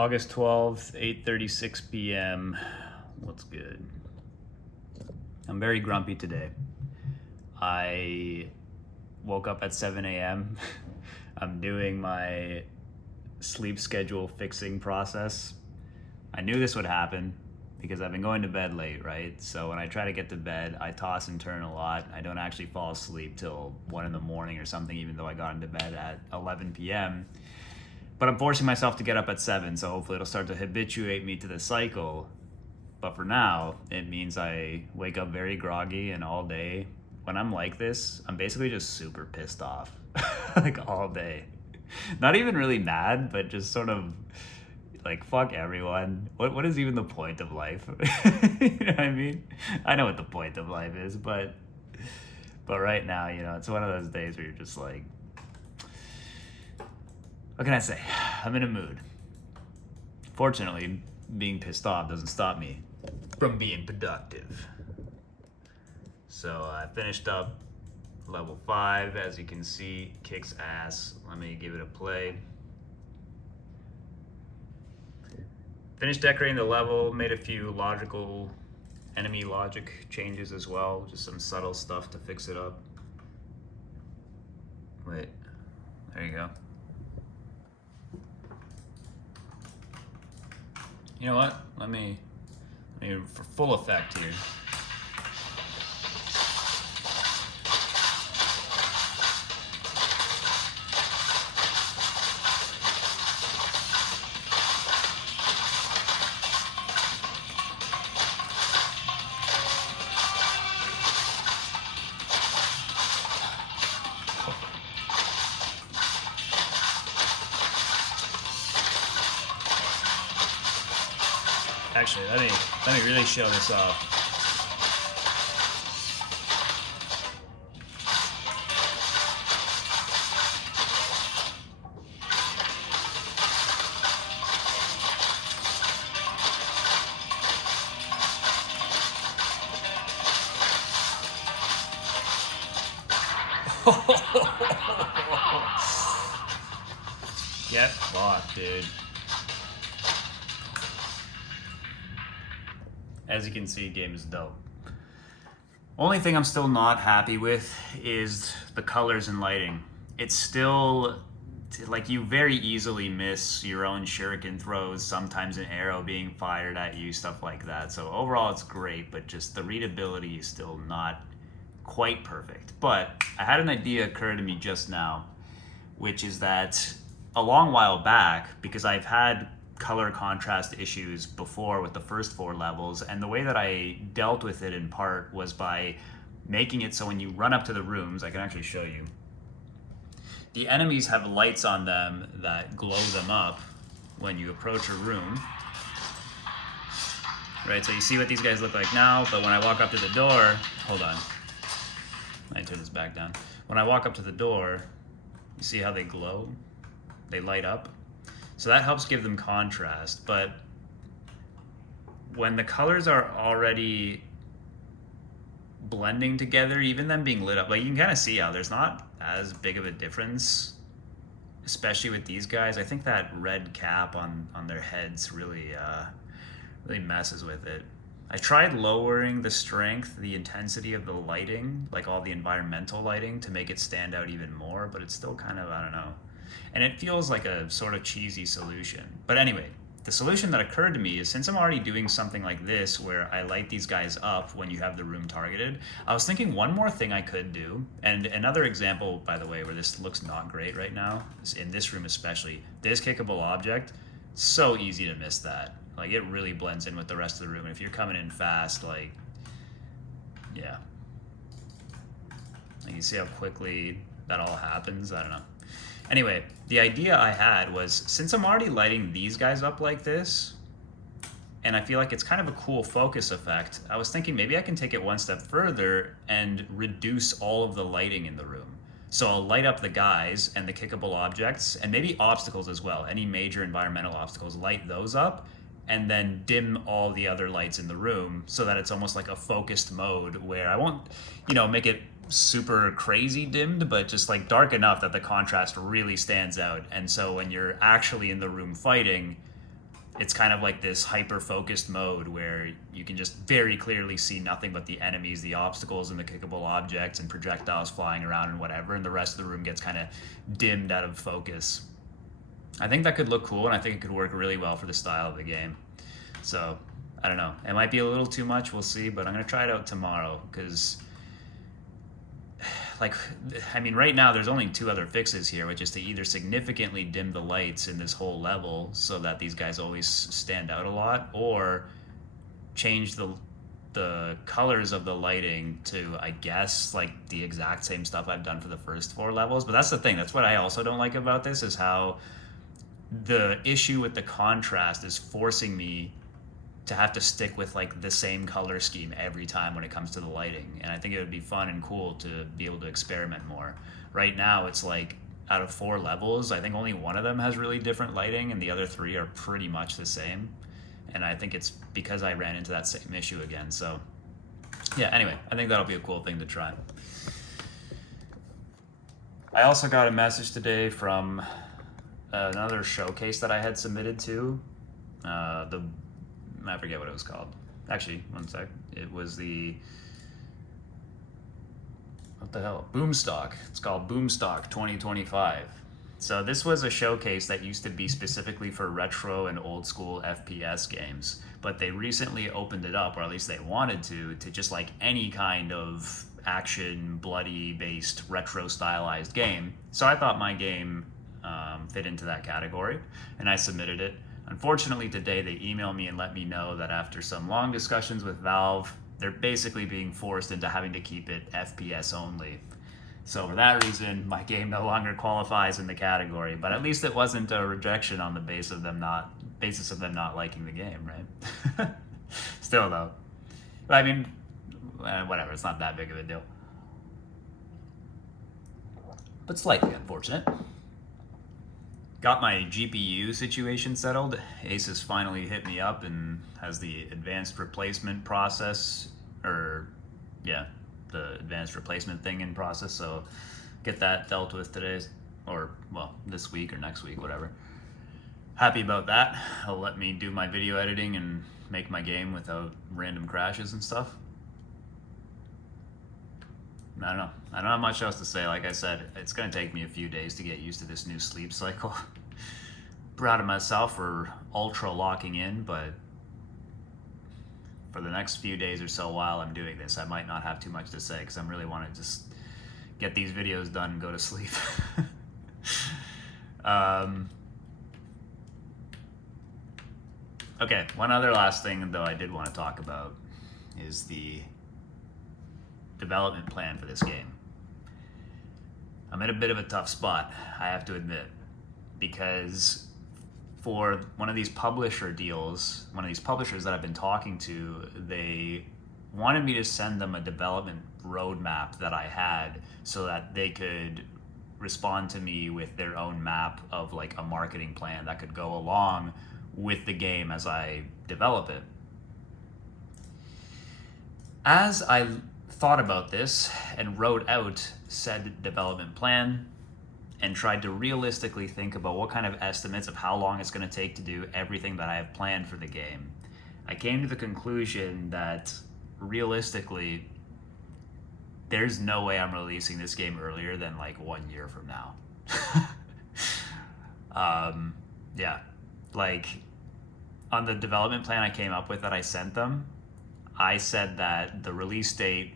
August 12th, 8:36 p.m. What's good? I'm very grumpy today. I woke up at 7 a.m. I'm doing my sleep schedule fixing process. I knew this would happen because I've been going to bed late, right? So when I try to get to bed, I toss and turn a lot. I don't actually fall asleep till 1 in the morning or something, even though I got into bed at 11 p.m. But I'm forcing myself to get up at 7, so hopefully it'll start to habituate me to the cycle. But for now, it means I wake up very groggy, and all day, when I'm like this, I'm basically just super pissed off. Like all day. Not even really mad, but just sort of like, fuck everyone. What is even the point of life? You know what I mean? I know what the point of life is, but right now, it's one of those days where you're just like, what can I say? I'm in a mood. Fortunately, being pissed off doesn't stop me from being productive. So I finished up level 5, as you can see, kicks ass. Let me give it a play. Finished decorating the level, made a few enemy logic changes as well, just some subtle stuff to fix it up. Wait, there you go. You know what? Let me for full effect here. Actually, let me really show this off. Get fucked, dude. As you can see, game is dope. Only thing I'm still not happy with is the colors and lighting. It's still, like, you very easily miss your own shuriken throws, sometimes an arrow being fired at you, stuff like that. So overall it's great, but just the readability is still not quite perfect. But I had an idea occur to me just now, which is that a long while back, because I've had color contrast issues before with the first 4 levels, and the way that I dealt with it in part was by making it so when you run up to the rooms, I can actually show you, the enemies have lights on them that glow them up when you approach a room, right? So you see what these guys look like now, but when I walk up to the door, hold on, I turn this back down. When I walk up to the door, you see how they glow? They light up. So that helps give them contrast, but when the colors are already blending together, even them being lit up, like, you can kind of see how there's not as big of a difference, especially with these guys. I think that red cap on their heads really messes with it. I tried lowering the strength, the intensity of the lighting, like all the environmental lighting, to make it stand out even more, but it's still kind of, I don't know. And it feels like a sort of cheesy solution. But anyway, the solution that occurred to me is, since I'm already doing something like this where I light these guys up when you have the room targeted, I was thinking one more thing I could do, and another example, by the way, where this looks not great right now, is in this room especially, this kickable object, so easy to miss that. Like, it really blends in with the rest of the room, and if you're coming in fast, like, yeah. And you see how quickly that all happens? I don't know. Anyway, the idea I had was, since I'm already lighting these guys up like this, and I feel like it's kind of a cool focus effect, I was thinking maybe I can take it one step further and reduce all of the lighting in the room. So I'll light up the guys and the kickable objects, and maybe obstacles as well. Any major environmental obstacles, light those up, and then dim all the other lights in the room so that it's almost like a focused mode where I won't, make it super crazy dimmed, but just like dark enough that the contrast really stands out. And so when you're actually in the room fighting, it's kind of like this hyper-focused mode where you can just very clearly see nothing but the enemies, the obstacles, and the kickable objects and projectiles flying around and whatever, and the rest of the room gets kind of dimmed out of focus. I think that could look cool, and I think it could work really well for the style of the game. So, I don't know. It might be a little too much, we'll see, but I'm going to try it out tomorrow, because like, I mean, right now there's only two other fixes here, which is to either significantly dim the lights in this whole level so that these guys always stand out a lot, or change the colors of the lighting to, I guess, like the exact same stuff I've done for the first 4 levels. But that's the thing. That's what I also don't like about this, is how the issue with the contrast is forcing me to have to stick with like the same color scheme every time when it comes to the lighting. And I think it would be fun and cool to be able to experiment more. Right now it's like, out of 4 levels, I think only one of them has really different lighting, and the other 3 are pretty much the same. And I think it's because I ran into that same issue again. So yeah, anyway, I think that'll be a cool thing to try. I also got a message today from another showcase that I had submitted to. I forget what it was called. Actually, one sec. It was what the hell? Boomstock. It's called Boomstock 2025. So this was a showcase that used to be specifically for retro and old school FPS games, but they recently opened it up, or at least they wanted to just like any kind of action, bloody based retro stylized game. So I thought my game fit into that category, and I submitted it. Unfortunately, today they emailed me and let me know that after some long discussions with Valve, they're basically being forced into having to keep it FPS only. So for that reason, my game no longer qualifies in the category. But at least it wasn't a rejection on the basis of them not liking the game, right? Still though, I mean, whatever. It's not that big of a deal, but slightly unfortunate. Got my GPU situation settled. Asus finally hit me up and has the advanced replacement process, the advanced replacement thing in process. So get that dealt with today, or well, this week or next week, whatever. Happy about that. It'll let me do my video editing and make my game without random crashes and stuff. I don't know. I don't have much else to say. Like I said, it's going to take me a few days to get used to this new sleep cycle. Proud of myself for ultra locking in, but for the next few days or so while I'm doing this, I might not have too much to say because I'm really want to just get these videos done and go to sleep. Okay, one other last thing though I did want to talk about is the development plan for this game. I'm in a bit of a tough spot, I have to admit, because for one of these publisher deals, one of these publishers that I've been talking to, they wanted me to send them a development roadmap that I had so that they could respond to me with their own map of like a marketing plan that could go along with the game as I develop it. As I thought about this and wrote out said development plan and tried to realistically think about what kind of estimates of how long it's going to take to do everything that I have planned for the game, I came to the conclusion that realistically there's no way I'm releasing this game earlier than like 1 year from now. Yeah, like on the development plan I came up with that I sent them, I said that the release date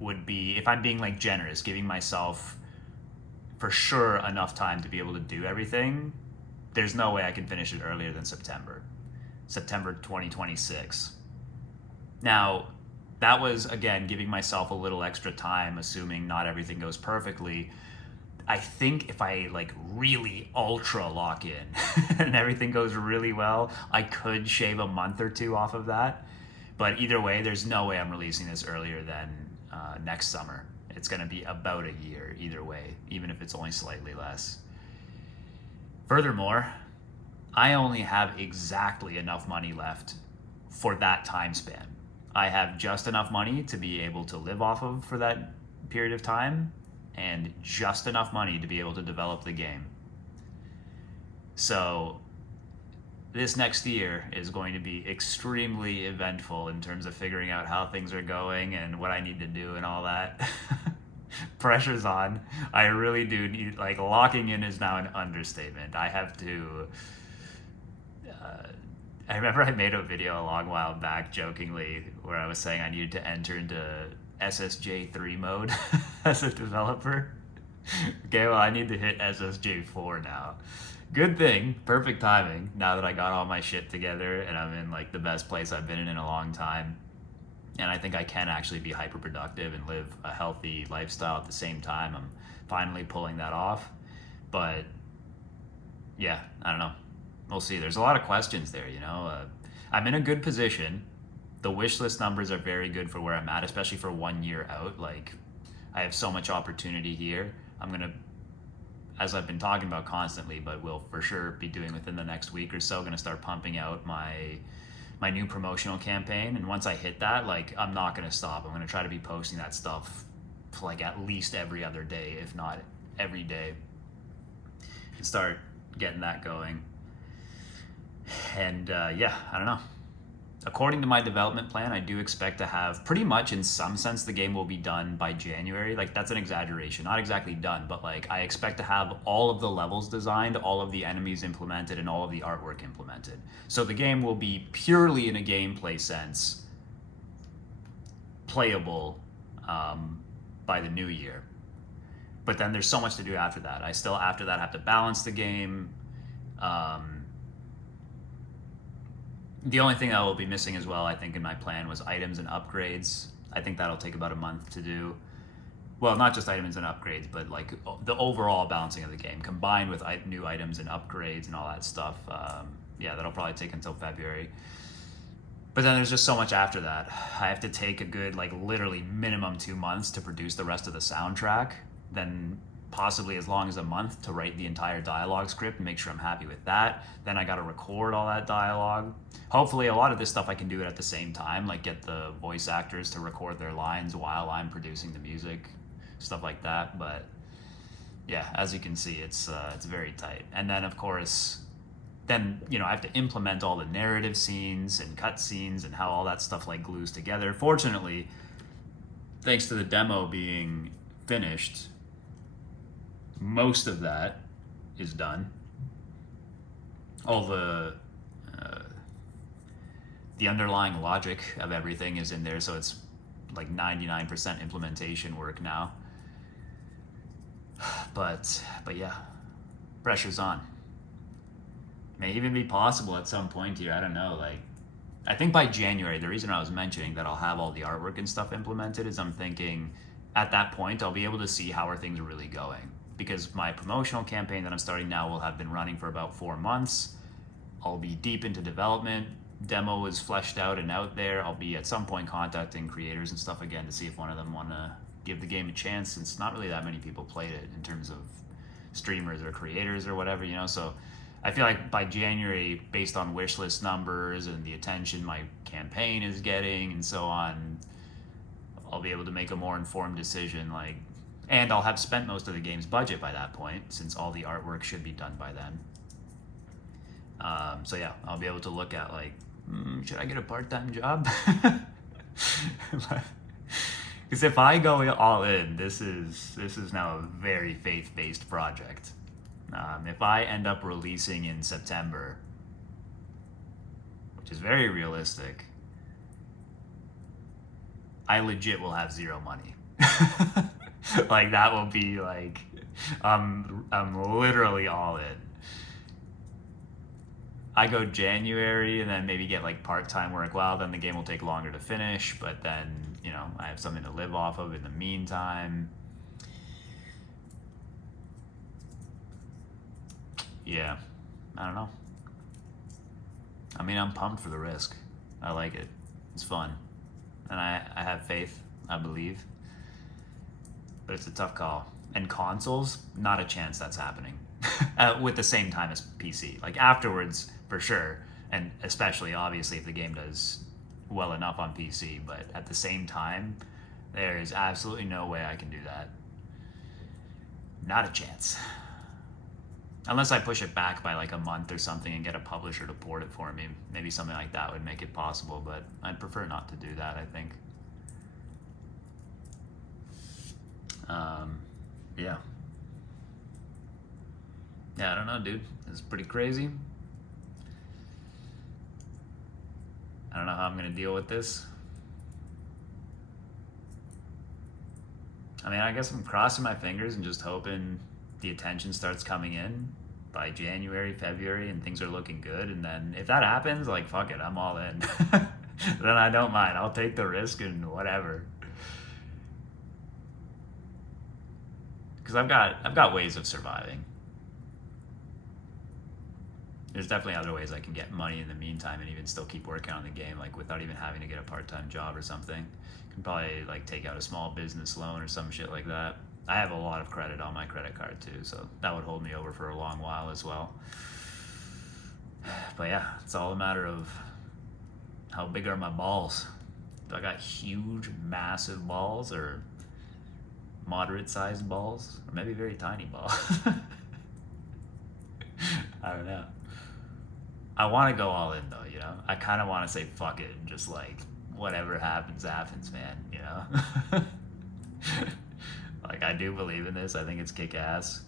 would be, if I'm being like generous, giving myself for sure enough time to be able to do everything, there's no way I can finish it earlier than September 2026. Now, that was, again, giving myself a little extra time, assuming not everything goes perfectly. I think if I like really ultra lock in and everything goes really well, I could shave a month or 2 off of that. But either way, there's no way I'm releasing this earlier than next summer. It's going to be about a year either way, even if it's only slightly less. Furthermore, I only have exactly enough money left for that time span. I have just enough money to be able to live off of for that period of time, and just enough money to be able to develop the game. So this next year is going to be extremely eventful in terms of figuring out how things are going and what I need to do and all that. Pressure's on. I really do need, like, locking in is now an understatement. I have to. I remember I made a video a long while back jokingly where I was saying I needed to enter into SSJ3 mode as a developer. Okay, well, I need to hit SSJ4 now. Good thing, perfect timing, now that I got all my shit together and I'm in like the best place I've been in a long time. And I think I can actually be hyper productive and live a healthy lifestyle at the same time. I'm finally pulling that off. But yeah, I don't know. We'll see. There's a lot of questions there, you know. I'm in a good position. The wish list numbers are very good for where I'm at, especially for 1 year out. Like, I have so much opportunity here. I'm going to, as I've been talking about constantly, but will for sure be doing within the next week or so, going to start pumping out my new promotional campaign. And once I hit that, like, I'm not going to stop. I'm going to try to be posting that stuff like at least every other day, if not every day, and start getting that going. And yeah, I don't know. According to my development plan, I do expect to have pretty much, in some sense, the game will be done by January. Like, that's an exaggeration. Not exactly done, but like, I expect to have all of the levels designed, all of the enemies implemented, and all of the artwork implemented. So the game will be purely, in a gameplay sense, playable by the new year. But then there's so much to do after that. I still, after that, have to balance the game. The only thing I will be missing as well, I think, in my plan was items and upgrades. I think that'll take about a month to do. Well, not just items and upgrades, but like the overall balancing of the game, combined with new items and upgrades and all that stuff. Yeah, that'll probably take until February. But then there's just so much after that. I have to take a good, like, literally minimum 2 months to produce the rest of the soundtrack. Then possibly as long as a month to write the entire dialogue script and make sure I'm happy with that. Then I got to record all that dialogue. Hopefully a lot of this stuff I can do it at the same time, like get the voice actors to record their lines while I'm producing the music, stuff like that. But yeah, as you can see, it's very tight. And then of course, then, you know, I have to implement all the narrative scenes and cut scenes and how all that stuff like glues together. Fortunately, thanks to the demo being finished, most of that is done. All the underlying logic of everything is in there, so it's like 99% implementation work now. But yeah, pressure's on. May even be possible at some point here, I don't know, like, I think by January, the reason I was mentioning that I'll have all the artwork and stuff implemented is I'm thinking at that point I'll be able to see how are things really going. Because my promotional campaign that I'm starting now will have been running for about 4 months. I'll be deep into development. Demo is fleshed out and out there. I'll be at some point contacting creators and stuff again to see if one of them want to give the game a chance, since not really that many people played it in terms of streamers or creators or whatever, you know. So I feel like by January, based on wishlist numbers and the attention my campaign is getting and so on, I'll be able to make a more informed decision, like, and I'll have spent most of the game's budget by that point, since all the artwork should be done by then. So yeah, I'll be able to look at, like, should I get a part-time job? Because if I go all in, this is now a very faith-based project. If I end up releasing in September, which is very realistic, I legit will have zero money. Like, that will be like, I'm literally all in. I go January and then maybe get like part-time work. Well, then the game will take longer to finish, but then, you know, I have something to live off of in the meantime. Yeah, I don't know. I mean, I'm pumped for the risk. I like it. It's fun. And I have faith, I believe. But it's a tough call. And consoles, not a chance that's happening. With the same time as PC. Like, afterwards, for sure. And especially, obviously, if the game does well enough on PC. But at the same time, there is absolutely no way I can do that. Not a chance. Unless I push it back by like a month or something and get a publisher to port it for me. Maybe something like that would make it possible, but I'd prefer not to do that, I think. Yeah. Yeah, I don't know, dude. It's pretty crazy. I don't know how I'm going to deal with this. I mean, I guess I'm crossing my fingers and just hoping the attention starts coming in by January, February, and things are looking good. And then if that happens, like, fuck it, I'm all in. Then I don't mind. I'll take the risk and whatever. Because I've got ways of surviving. There's definitely other ways I can get money in the meantime and even still keep working on the game, like without even having to get a part-time job or something. Can probably like take out a small business loan or some shit like that. I have a lot of credit on my credit card too, so that would hold me over for a long while as well. But yeah, it's all a matter of how big are my balls. Do I got huge, massive balls, or moderate-sized balls, or maybe very tiny balls? I don't know. I want to go all in though, you know? I kind of want to say fuck it and just like, whatever happens, happens, man, you know? Like, I do believe in this. I think it's kick-ass.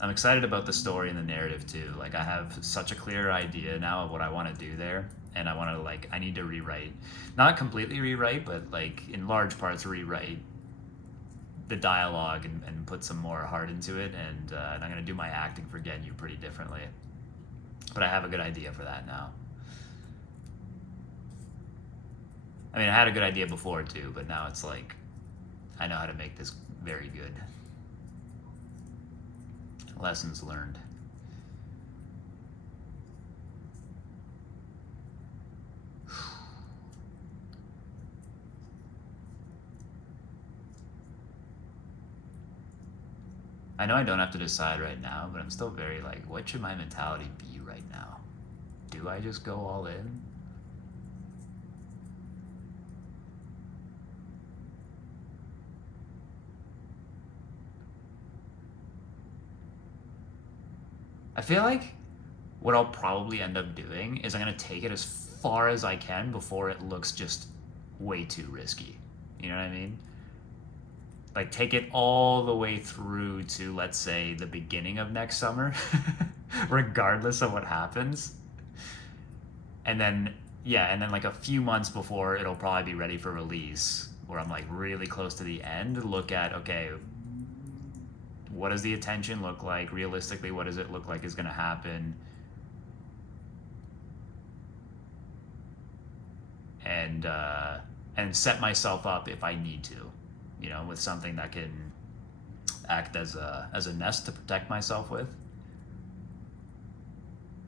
I'm excited about the story and the narrative too. Like, I have such a clear idea now of what I want to do there. And I want to, like, I need to rewrite. Not completely rewrite, but, like, in large parts rewrite the dialogue and put some more heart into it. And I'm going to do my acting for Genyu pretty differently. But I have a good idea for that now. I mean, I had a good idea before too, but now it's like, I know how to make this very good. Lessons learned. I know I don't have to decide right now, but I'm still very like, what should my mentality be right now? Do I just go all in? I feel like what I'll probably end up doing is I'm going to take it as far as I can before it looks just way too risky. You know what I mean? Like, take it all the way through to, let's say, the beginning of next summer, regardless of what happens. And then, yeah, and then like a few months before it'll probably be ready for release, where I'm like really close to the end, look at, okay, what does the attention look like? Realistically, what does it look like is going to happen? And set myself up if I need to, you know, with something that can act as a nest to protect myself with.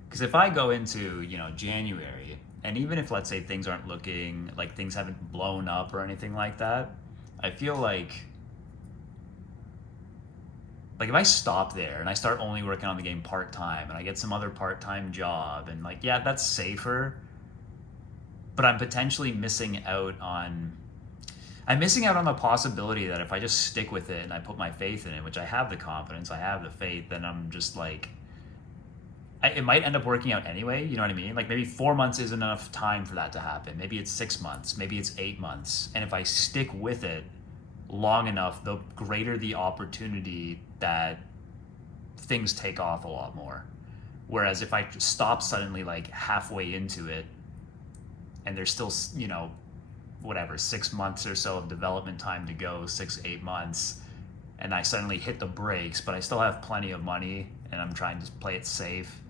Because if I go into, you know, January, and even if, let's say, things aren't looking like things haven't blown up or anything like that, I feel like if I stop there and I start only working on the game part-time and I get some other part-time job and like, yeah, that's safer, but I'm potentially missing out on the possibility that if I just stick with it and I put my faith in it, which I have the confidence, I have the faith, then I'm just like, it might end up working out anyway, you know what I mean? Like, maybe 4 months isn't enough time for that to happen. Maybe it's 6 months, maybe it's 8 months. And if I stick with it long enough, the greater the opportunity that things take off a lot more. Whereas if I stop suddenly like halfway into it and there's still, you know, whatever, 6 months or so of development time to go, 6-8 months, and I suddenly hit the brakes, but I still have plenty of money and I'm trying to play it safe,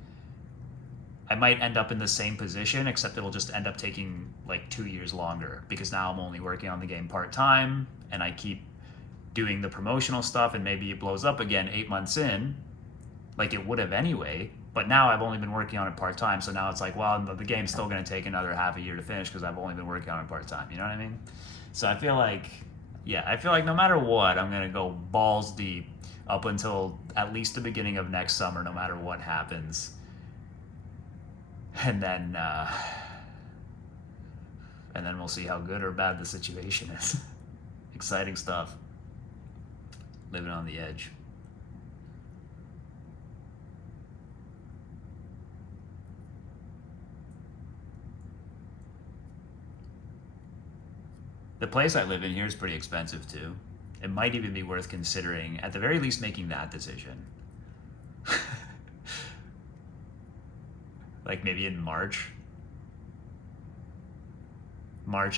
I might end up in the same position, except it'll just end up taking like 2 years longer because now I'm only working on the game part-time and I keep doing the promotional stuff and maybe it blows up again 8 months in, like it would have anyway. But now I've only been working on it part-time, so now it's like, well, the game's still going to take another half a year to finish because I've only been working on it part-time. You know what I mean? So I feel like no matter what, I'm going to go balls deep up until at least the beginning of next summer, no matter what happens. And then we'll see how good or bad the situation is. Exciting stuff. Living on the edge. The place I live in here is pretty expensive too. It might even be worth considering, at the very least, making that decision. Like maybe in March,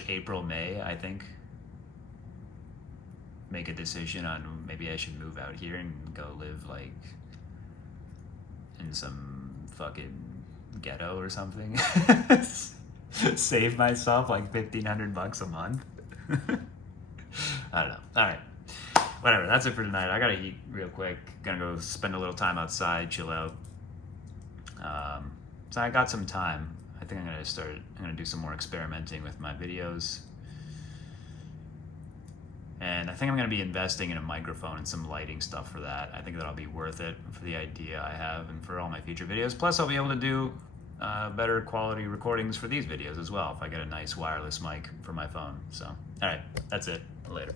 April, May, I think. Make a decision on maybe I should move out here and go live like in some fucking ghetto or something. Save myself like $1,500 a month. I don't know. All right, whatever. That's it for tonight. I gotta eat real quick. Gonna go spend a little time outside, chill out. So I got some time. I think I'm gonna do some more experimenting with my videos. And I think I'm going to be investing in a microphone and some lighting stuff for that. I think that'll be worth it for the idea I have and for all my future videos. Plus, I'll be able to do better quality recordings for these videos as well if I get a nice wireless mic for my phone. So, all right, that's it. Later.